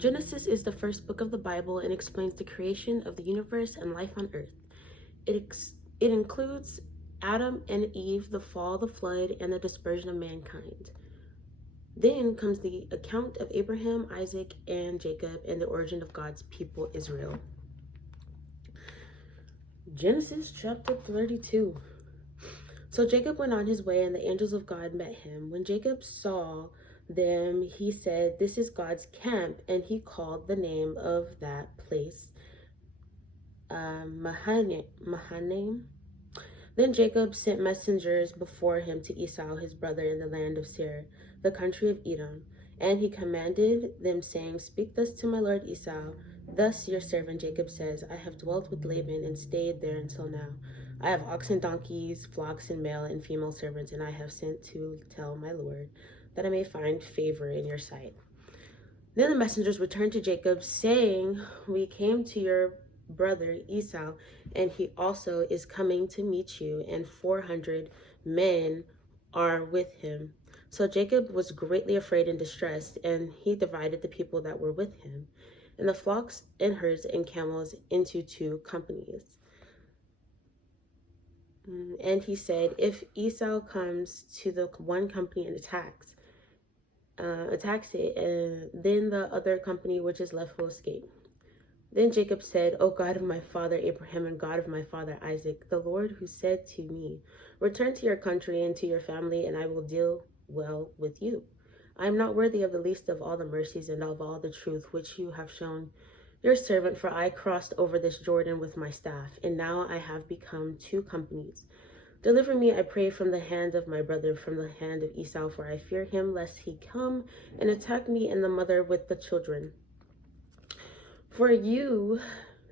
Genesis is the first book of the Bible and explains the creation of the universe and life on earth. It includes Adam and Eve, the fall, the flood, and the dispersion of mankind. Then comes the account of Abraham, Isaac, and Jacob, and the origin of God's people, Israel. Genesis chapter 32. So Jacob went on his way, and the angels of God met him. When Jacob saw them, he said, "This is God's camp," and he called the name of that place Mahanaim. Then Jacob sent messengers before him to Esau, his brother, in the land of Seir, the country of Edom. And he commanded them, saying, "Speak thus to my lord Esau. Thus your servant Jacob says, I have dwelt with Laban and stayed there until now. I have oxen, donkeys, flocks, and male and female servants, and I have sent to tell my lord, that I may find favor in your sight." Then the messengers returned to Jacob, saying, "We came to your brother Esau, and he also is coming to meet you, and 400 men are with him." So Jacob was greatly afraid and distressed, and he divided the people that were with him, and the flocks and herds and camels, into 2 companies. And he said, "If Esau comes to the one company and attacks it, then the other company which is left will escape." Then Jacob said, "O God of my father Abraham and God of my father Isaac, the Lord who said to me, 'Return to your country and to your family, and I will deal well with you.' I am not worthy of the least of all the mercies and of all the truth which you have shown your servant, for I crossed over this Jordan with my staff, and now I have become 2 companies. Deliver me, I pray, from the hand of my brother, from the hand of Esau, for I fear him, lest he come and attack me and the mother with the children. For you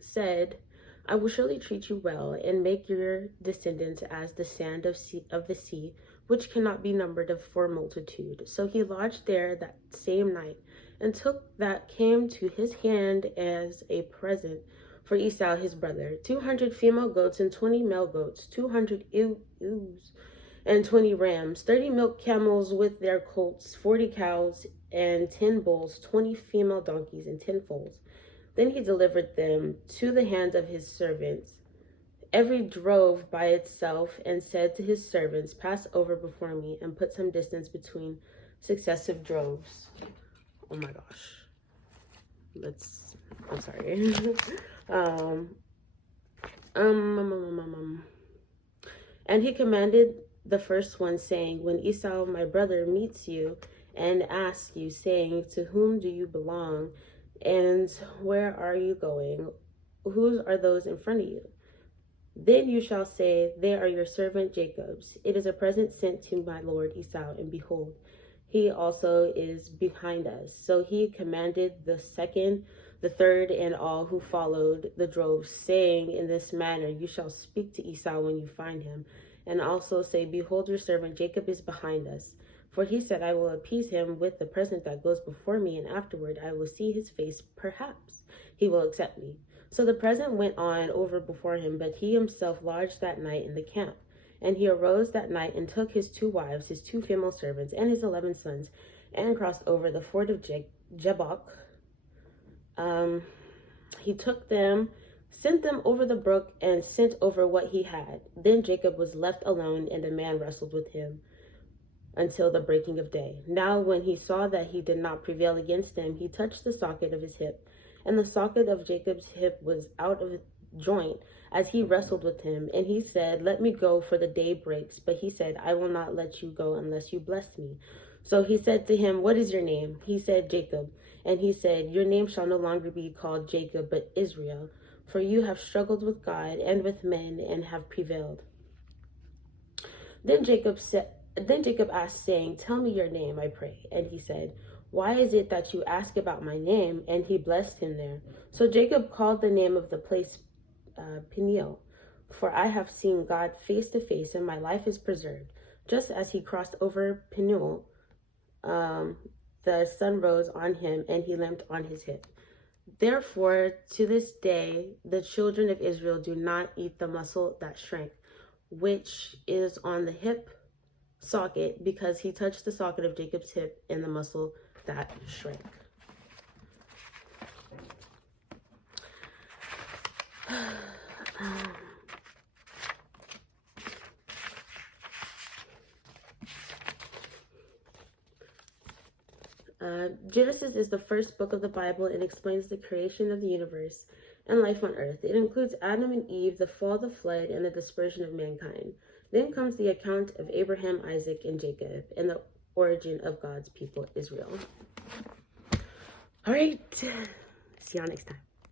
said, I will surely treat you well and make your descendants as the sand of the sea, which cannot be numbered for multitude." So he lodged there that same night, and took that came to his hand as a present for Esau his brother 200 female goats and 20 male goats, 200 ewes and 20 rams, 30 milk camels with their colts, 40 cows and 10 bulls, 20 female donkeys and 10 foals. Then he delivered them to the hands of his servants, every drove by itself, and said to his servants, "Pass over before me and put some distance between successive droves." Oh my gosh. I'm sorry. And he commanded the first one, saying, "When Esau, my brother, meets you and asks you, saying, 'To whom do you belong? And where are you going? Whose are those in front of you?' Then you shall say, 'They are your servant Jacob's. It is a present sent to my lord Esau, and behold, he also is behind us.'" So he commanded the second, the third, and all who followed the droves, saying, "In this manner you shall speak to Esau when you find him, and also say, 'Behold, your servant Jacob is behind us.' For he said, I will appease him with the present that goes before me, and afterward I will see his face. Perhaps he will accept me." So the present went on over before him, but he himself lodged that night in the camp. And he arose that night and took his 2 wives, his 2 female servants, and his 11 sons, and crossed over the ford of Jabbok. He took them, sent them over the brook, and sent over what he had. Then Jacob was left alone, and a man wrestled with him until the breaking of day. Now when he saw that he did not prevail against him, he touched the socket of his hip, and the socket of Jacob's hip was out of joint as he wrestled with him. And he said, "Let me go, for the day breaks." But he said, "I will not let you go unless you bless me." So he said to him, "What is your name?" He said, "Jacob." And he said, "Your name shall no longer be called Jacob, but Israel, for you have struggled with God and with men and have prevailed." Then Jacob asked, saying, "Tell me your name, I pray." And he said, "Why is it that you ask about my name?" And he blessed him there. So Jacob called the name of the place Peniel, for I have seen God face to face, and my life is preserved. Just as he crossed over Peniel, the sun rose on him, and he limped on his hip. Therefore, to this day, the children of Israel do not eat the muscle that shrank, which is on the hip socket, because he touched the socket of Jacob's hip and the muscle that shrank. Genesis is the first book of the Bible and explains the creation of the universe and life on earth. It includes Adam and Eve, the fall, the flood, and the dispersion of mankind. Then comes the account of Abraham, Isaac, and Jacob, and the origin of God's people, Israel. All right. See y'all next time.